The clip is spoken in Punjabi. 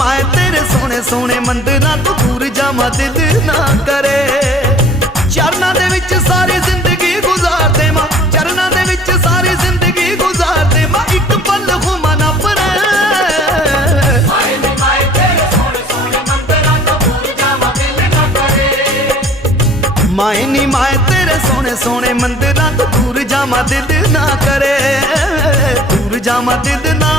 ਮਾਏ ਤੇਰੇ ਸੋਹਣੇ ਸੋਹਣੇ ਮੰਦਿਰਾਂ ਤੋਂ ਦੂਰ ਜਾਵਾਂ ਦਿਲ ਨਾ ਕਰੇ। ਚਰਨਾਂ ਦੇ ਵਿੱਚ ਸਾਰੀ ਜ਼ਿੰਦਗੀ ਗੁਜ਼ਾਰ ਦੇਵਾਂ ਚਰਨਾਂ ਦੇ ਵਿੱਚ ਸਾਰੀ ਜ਼ਿੰਦਗੀ ਗੁਜ਼ਾਰ ਦੇਵਾਂ ਇੱਕ ਪਲ ਹੁਮਾ ਨਾ ਪਰੇ ਮਾਏ ਨੀ ਮਾਏ ਤੇਰੇ ਸੋਹਣੇ ਸੋਹਣੇ ਮੰਦਿਰਾਂ ਤੋਂ ਦੂਰ ਜਾਵਾਂ ਦਿਲ ਨਾ ਕਰੇ। ਮਾਏ ਨੀ ਤੋਂ ਦੂਰ ਜਾਵਾਂ ਦਿਲ ਨਾ ਕਰੇ। ਦੂਰ ਜਾਵਾਂ ਦਿਲ ਨਾ